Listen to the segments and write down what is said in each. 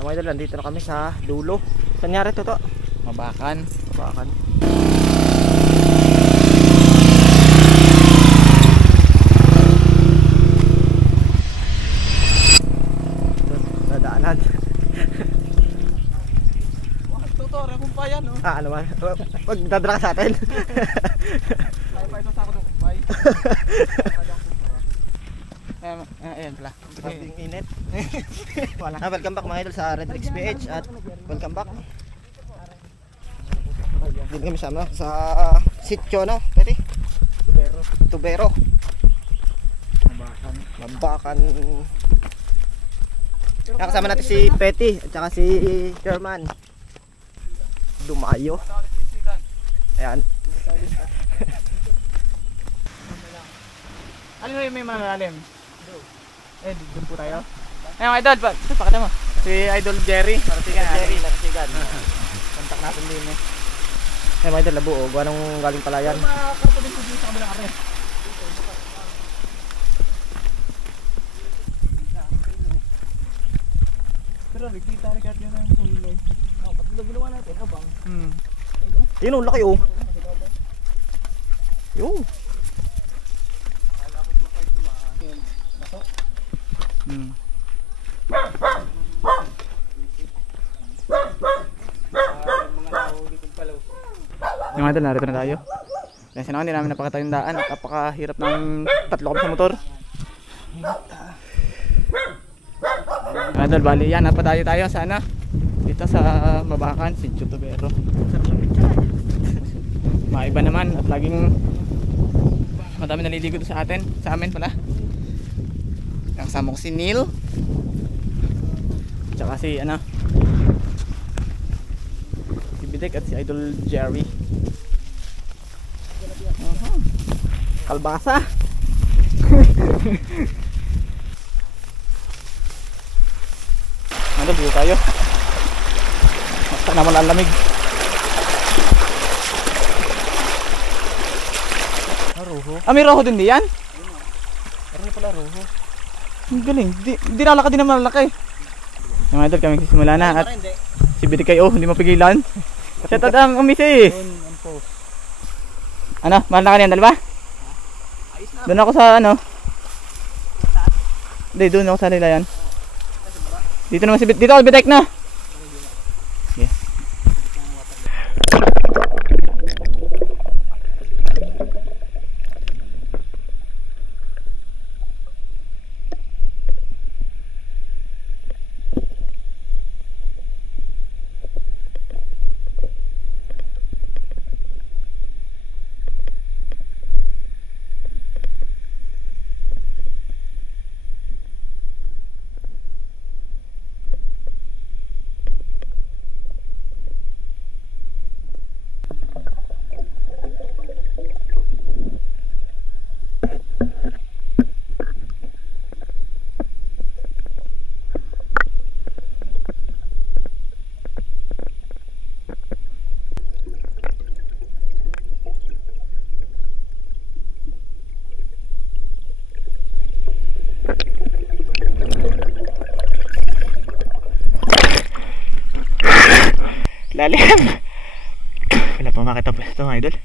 Mga idol, nandito na kami sa dulo. Saan nyari to? Mabakan. Mabakan. Dadaanan. Tutor, kung pa yan, no? Ano man? Pag dadra ka sa atin. Ay, pa ito sa ako ng kumpay. Ayan pala. Grabing init. Welcome back mga idol sa Red Rex PH at welcome back. Dito kami sa sitio, no? Pwede? Tubero. Mabakan. Nakasama natin si Petty at saka si Sherman. Dumayo. Ayan. Alin mo yung may malalim? Eh, doon po tayo. Ayun, idol, pakita mo. Si Idol Jerry. Narasigan natin. Narasigan. Kontak natin din eh. Eh, mga idol, labo. Anong galing pala yan? Makakarto din po dito sa kabilang kare. Pero nakikita rin yan ang kulay. Pati na ginawa natin, abang. Yun o, laki o. Yun. Yung mga idol, narito na tayo. Kasi naman hindi namin napakita yung daan at napakahirap ng tatlo kami sa motor. Mga idol, bali yan, napadayo tayo sana dito sa Mabakan, si Tubero. Maiba naman at laging madami naliligo sa atin, sa amin pala. Kasama ko si Neil tsaka si si Bidek at si Idol Jerry. Kalbasa. Ano, dito tayo. Basta naman ang lamig. Roho. May roho din diyan? Meron pala roho. Ang galing. Di nalaki din naman malaki. Yung mga idol, kami sisimula na at si Bidek kayo, hindi mapigilan. Kasi ito ang umisi. Ano, mahal na kanyan, dalawa? Doon ako sa Hindi, doon ako sa nilayan. Dito naman si Bidek. Dito ako Bidek na. Okay. Lalim. Wala pa makita pa ito mga idol.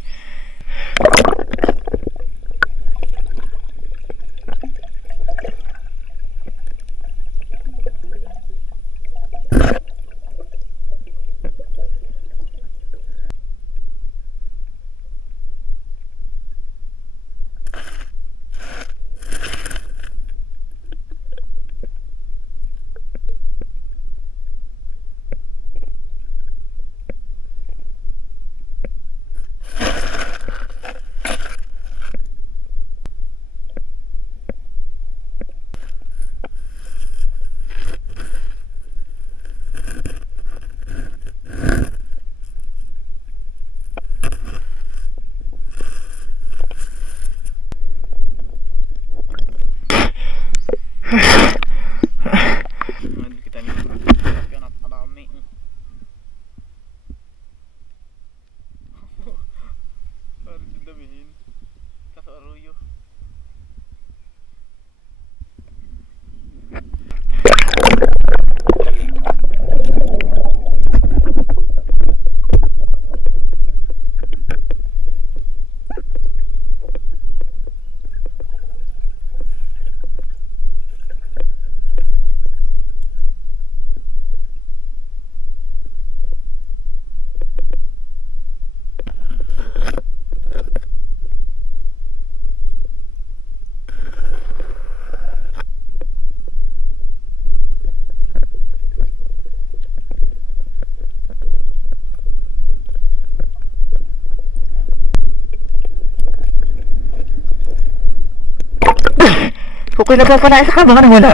ako'y napapanain sa kama ka nang wala.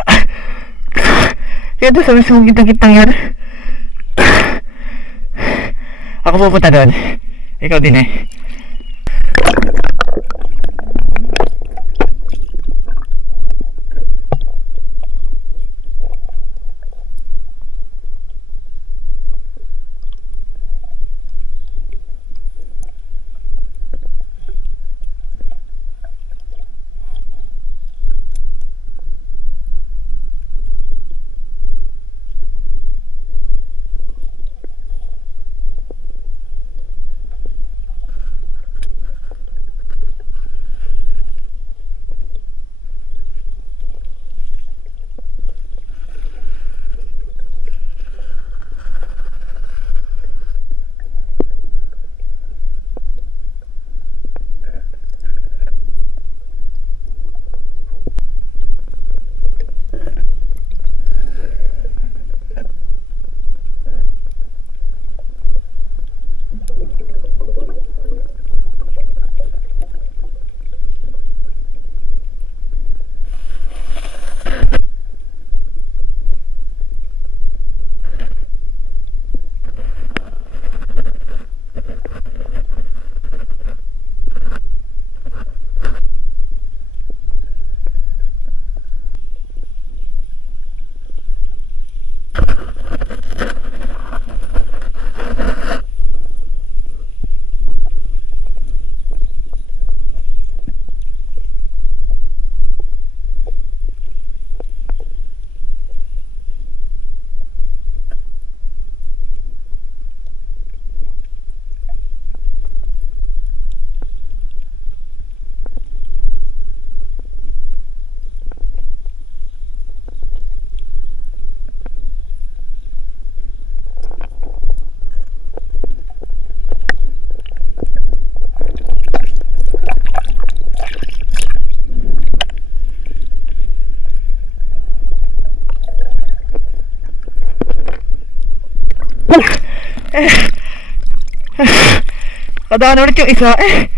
Yan doon sa mismong gitang-gitang yan. Ako pupunta doon. Ikaw din eh. Kadaan ulit yung isa eh.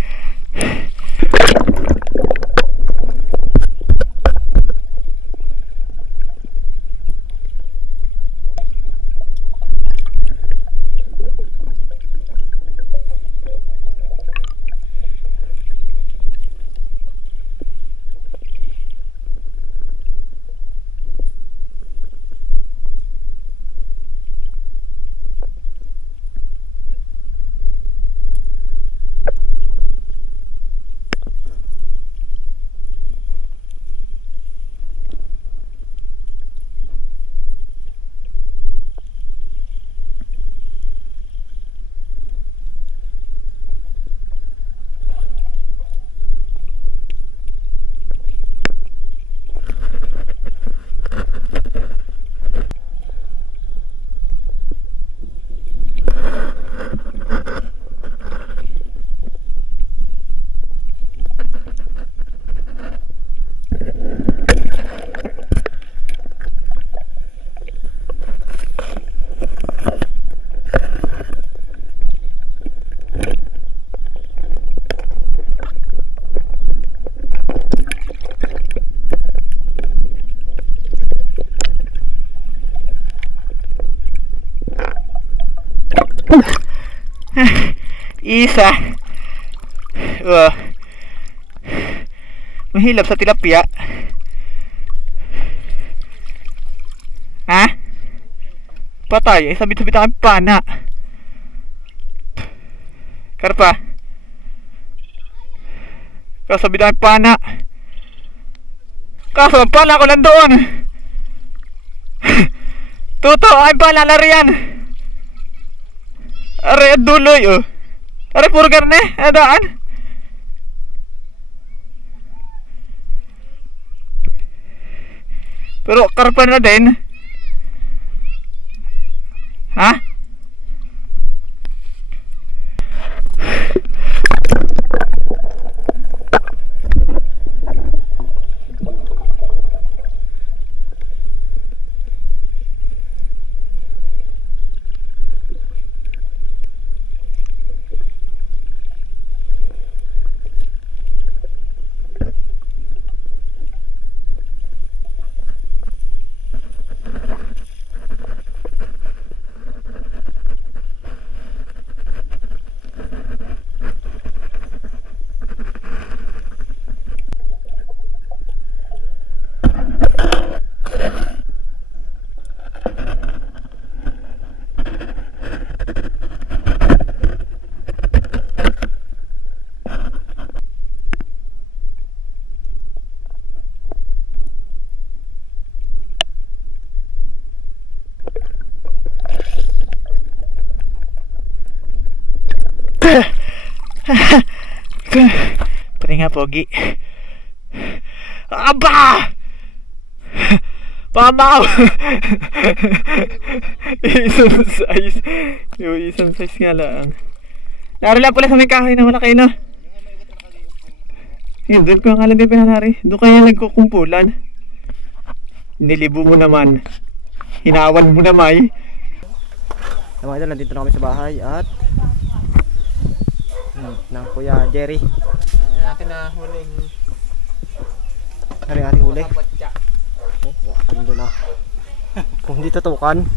Isa. Mahilap sa tilapia. Ha? Patay. Sabit-sabit ang pana. Karpa. Kasabit ang pana. Kaso ang pana ko lang doon. Tuto, ay pana larian. Are duloy oh. Are puro karne, adaan. Pero karpa na din. Ha? Pahinga, Pogi. Aba! Pamaw! Isang size. Yung isang size nga lang. Narala pala sa may kahoy na malaki, no? Yun, doon ko akala din pinanari. Doon kaya nagkukumpulan. Nilibo mo naman. Hinawan mo naman. Mga idol, nandito na kami sa bahay at ng Kuya Jerry. Natin na huling Ano yung ating huli? Ando na. Kung hindi tutukan.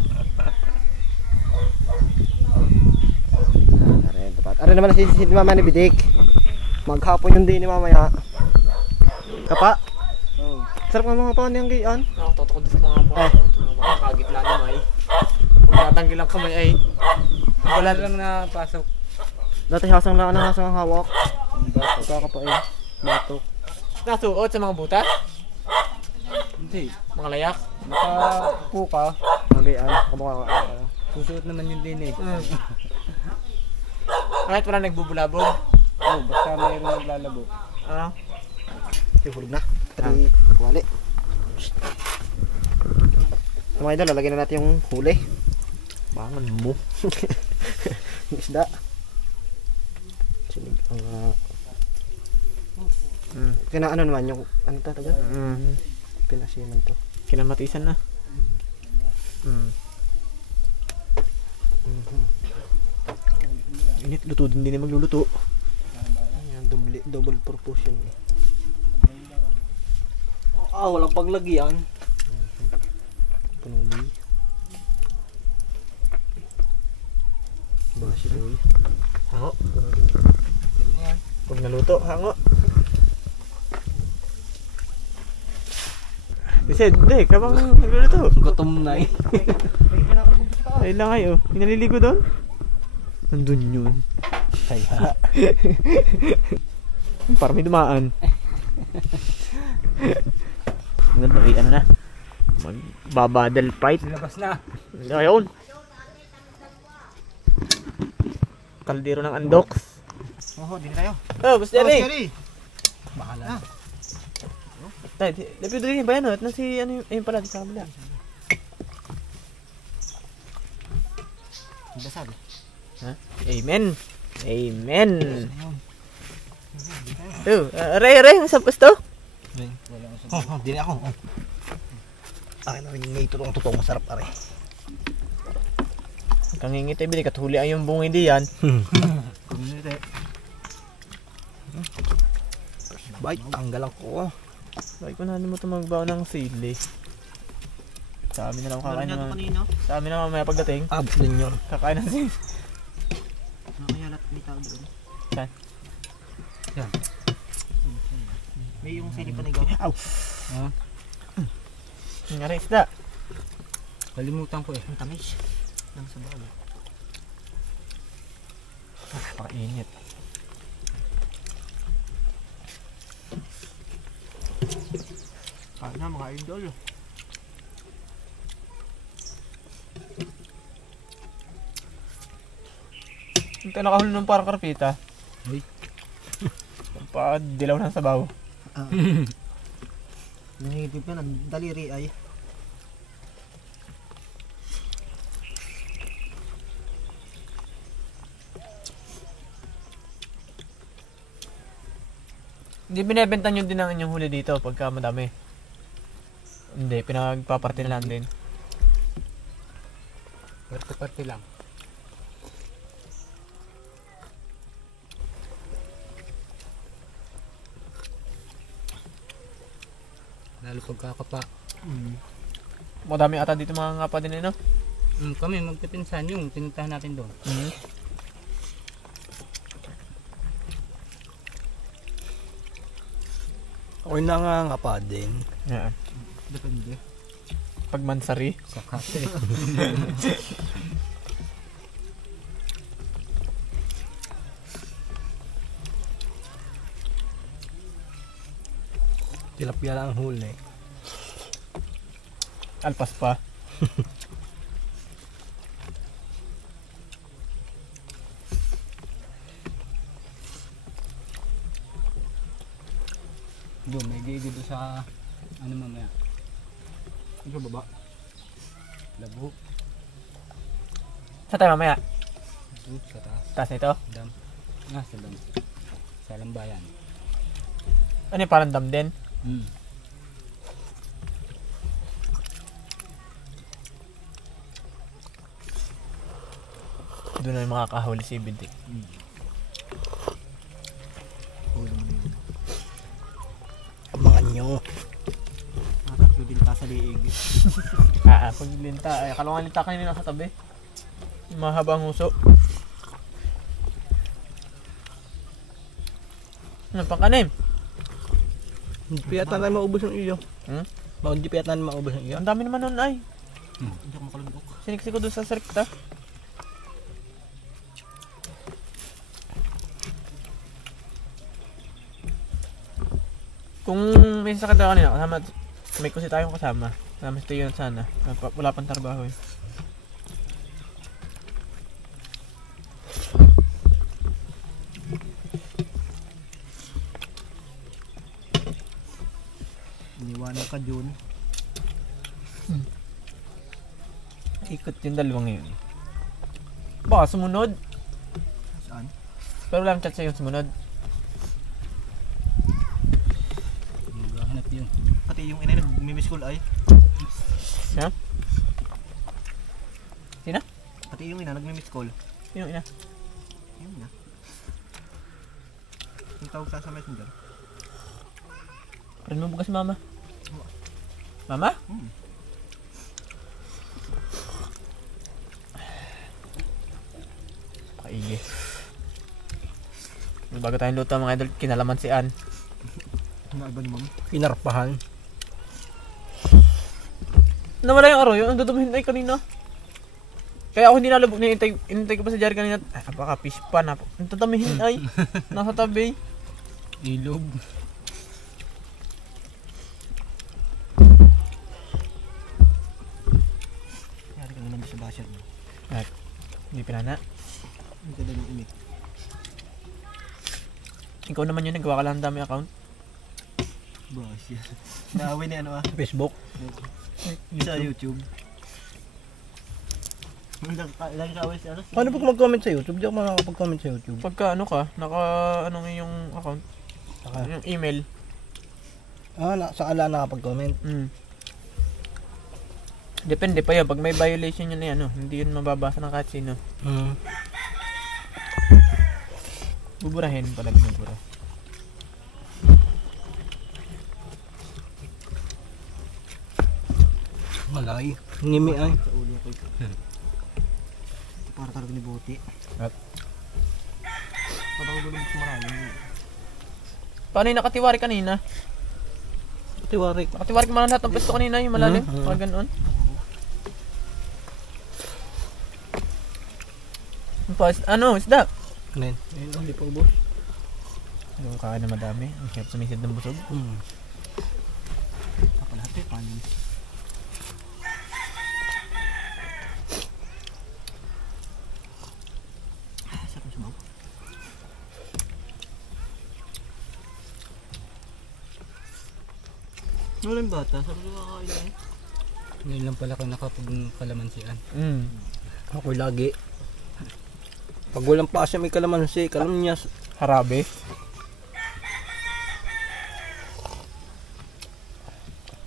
Are naman si Mama ni Bidik. Maghapon yung din ni mamaya. Kapa? Oh. Sarap nga mga pa niyang gayaan. Ako totoo sa mga po. Makakagitla na may. Kung tatanggal ang kamay ay wala lang na pasok. Dati hasang lang ang hasang ang hawak. Kakapain. Batok. Nasuot sa mga butas? Hindi. Mga layak? Nakapuka. Ang gayaan. Kamukha ka. Susuot naman yun din eh. Kahit wala nagbubulabog? Oh, basta mayroon naglalabo. Ah. Hulog na. Tari. Wali. Mga idol, lalagyan na natin yung huli. Bangon mo. Yung isda. Sinig ang kina ano naman yung ano to tagal? Pinasiman to. Kinamatisan na. Init, luto din din magluluto. Ayan, double proportion. Walang paglagyan. Panuli. Basi oy. Hango. Pag naluto, hango. Kasi hindi, kabang nagluluto. Gutom na eh. Ay lang kayo, pinaliligo doon? Nandun yun. Kaya. Parang may dumaan. Ngayon, ano na? Magbabadal fight. Labas na. Ayun. Kaldero ng Andox. Oh, din tayo. Oh, Boss Jerry. Bahala. Tay, lapit din ba yan? At na si ano yung pala sa kabila. Dasal. Ha? Amen. Amen. Oh, aray, sa pusto. Oh, din ako. Ay, narinig ito ang totoong masarap are. Kangingit ay bilik at huli ay yung bungi di yan. Bye, tanggal ako. Bakit ko na mo ito magbawa ng sili. Sa amin na lang kakain naman. Sa amin na mamaya pagdating. Abs din yun. Kakain ng sili. Nakayalat ni tao doon. Saan? Yan. May yung sili pa na ikaw. Aw! Nangyari isda. Kalimutan ko eh. Ang tamis. Nang sa bago. Pakainit. Kain na mga idol. Ito nakahuli ng parang karpita. Uy. Dilaw ng sabaw. Nangigitip na ng daliri ay. Hindi binebenta nyo din ang inyong huli dito pagka madami. Hindi, pinagpaparte na lang din. Parte-parte lang. Lalo pagkakapa. Madami ata dito mga ngapa din no? Kami magpipinsan yung pinuntahan natin doon. Ako'y nangangapa din. Yeah. Depende. Pag mansari. Sa kape. Tilapia lang ang huli. Alpas pa. sa ano mamaya. Ito baba. Labo. Sa tayo mamaya. Doon sa taas. Taas nito. Dam. Sa dam. Sa lambayan. Ano yung parang dam din? Hmm. Doon na yung makakahuli si Bidik. Abangan nyo. Matatlo din ka sa liig. Pag linta, ay kalungan linta kanina nasa tabi. Mahaba ang huso. Ano pang kanin? Hindi pa yata na maubos ang iyo. Hindi pa yata na maubos ang iyo. Ang dami naman nun ay. Hindi ako makalundok. Siniksi ko doon sa serkta. Kung may sakit ako kanina, kasama, may kusi tayong kasama. Kasama si Tiyo sana. Wala pang trabaho eh. Iniwanan ka dun. Ikot yung dalawang yun. Baka sumunod. Saan? Pero wala nang chat sa yung sumunod. Maghahanap yun. Pati yung ina nag-miss call ay. Sino? Sino? Pati yung ina nag-miss call. Sino ina? Yung ina. Yung tawag sa messenger. Parin mo bukas mama. Mama? Kaigi. Bago tayong luto mga idol, kinalaman si Ann. Ano ba ni ma'am? Pinarpahan. Nawala yung araw, yung dudumihin ay kanina. Kaya ako hindi nalubog, inintay ko pa sa Jerry kanina. Baka fish pan, ang tatamihin ay. Nasa tabi. Ilog. Yari ka naman sa basher mo. Hindi pinana. Ang ganda ng imik. Ikaw naman yun, nagawa ka lang dami account. Basher. Naaway ni ano ah. Facebook. Sa YouTube. Lagi kaaway si ano. Paano pag mag-comment sa YouTube? Di ako makakapag-comment sa YouTube. Pagka ano ka, ano nga yung account, yung email. Sa ala nakapag-comment. Depende pa yun, pag may violation yun na yan, hindi yun mababasa ng kahit sino. Buburahin pala binubura. Malay. Ngimi ay. Sa ulo ko. Para talaga ni Buti. At? Parang lulubog sa malalim. Paano yung nakatiwari kanina? Tiwarik. Nakatiwari ka man lahat ng pwesto kanina, yung malalim. Pag ganoon. Ano, isda? Ano yun? Ayun, hindi pa ubos. Yung kakain na madami. Ang hirap sumisid ng busog. Kapalahat eh, panin. Sarap yung sumaw. Wala yung bata, sarap yung kakain na eh. Ngayon lang pala kayo nakapagkalamansian. Ako lagi. Pag walang pasa may kalamansi, kalamnyas. Harabe.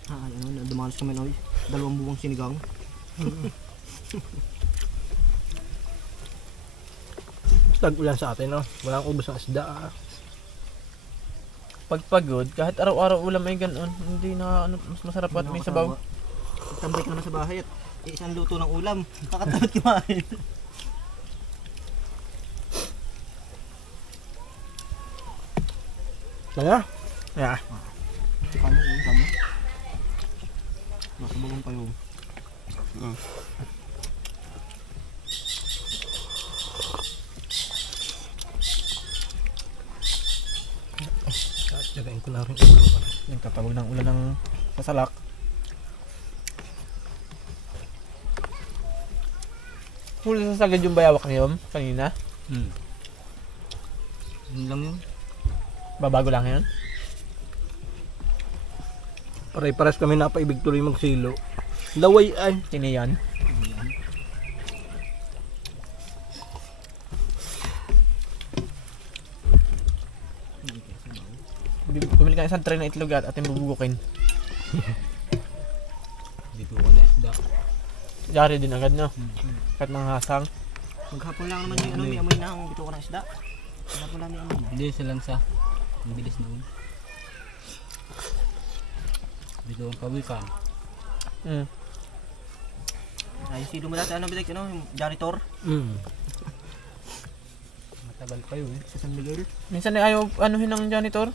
Ay, ano, dumalas kami na 2 buwang sinigang. Tag-ulan sa atin, no? Walang ubos ng isda. Pag pagod, kahit araw-araw ulam ay ganoon, hindi na mas masarap at may sabaw. Tambay ka naman sa bahay at isang luto ng ulam. Kakatamad kumain. Kaya? Yeah. Kano yun, kano? Nasa bawang pa yun. Jagain ko na rin ulo ko. Yung kapagod ng ulan ng sasalak. Huli sa sagad yung bayawak niyo kanina. Yun lang yun. Babago lang yun. Pare-pares kami napaibig tuloy magsilo. Laway ay. Tiniyan. Bumili ka ng isang tray na itlog at ating bubugukin. Dito ko na isda. Yari din agad, no? Kahit mga hasang. Maghapon lang naman yung ano, may amoy na ang bito ko ng isda. Maghapon lang may amoy na. Hindi, sa lansa. Ang bilis noon. Dito ang pawikan. Ay, silo mo dati ano, bitik, ano, yung janitor Matagal pa yun. sa San Miguel. Minsan ay ayaw anuhin ng janitor.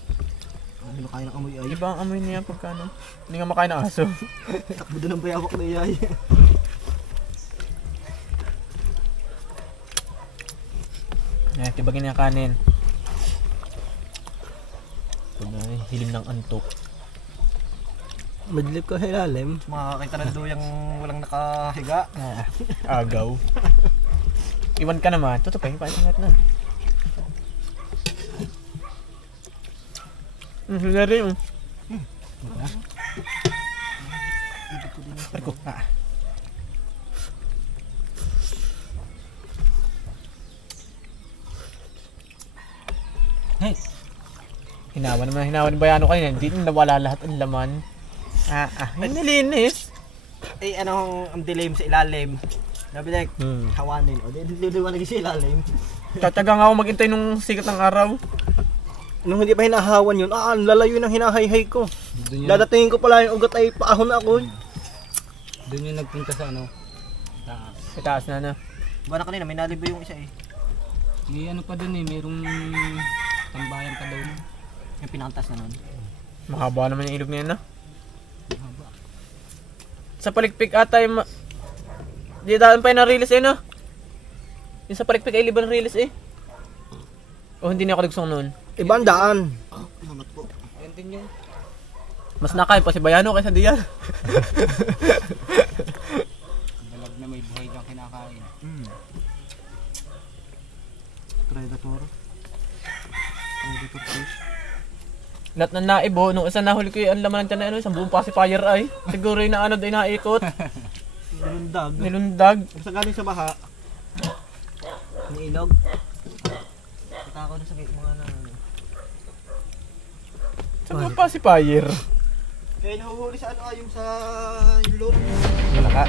Hindi makain ng amoy ay. Iba ang amoy niya pagka ano. Hindi nga makain ng aso. Takbo doon ang bayawak na iyay. Ayan, tibagin niya kanin. Pag hilim ng antok. Madlip ka sa ilalim. Makakita na doon yung walang nakahiga. Agaw. Iwan ka naman. Tutupay, paangat na. Dari mo. Parko. Hey! Hinawan bayano kanina. Hindi nawala lahat ang laman. Nilinis. Eh, ano ang dilim sa ilalim? Nabitek, hawanin. O, diliwan lagi sa ilalim. Tataga nga ako maghintay nung sikat ng araw. Nung hindi pa hinahawan yun, ang lalayo ng hinahayhay ko. Doon yung, Dadatingin ko pala yung ugat ay paahon ako. doon yung nagpunta sa ano. Taas. Itaas na na. Bana kanina, may nalibo yung isa eh. May ano pa doon eh, mayroong tambayan pa doon. Yung pinantas na nun. Mahaba naman yung ilog na yan, no? Mahaba. Sa palikpik ata yung di daan pa yung na-release eh, no? Yung sa palikpik ay liban release eh. O hindi na ako nagsong noon. Ibang daan. Namat po. Yan din yung Mas nakain pa si Bayano kaysa diyan. dalag na may buhay kang kinakain. Predator. Predator fish. Lahat ng naibo, nung isa nahuli ko yung laman ng tiyan na ano, isang buong pacifier ay. Siguro yung naano din naikot. Nilundag. Nilundag. Basta galing sa baha. Niilog. Kita ko na sa mga na ano. Sa buong pacifier. Kaya nahuhuli sa ano yung sa yung load. Malaka.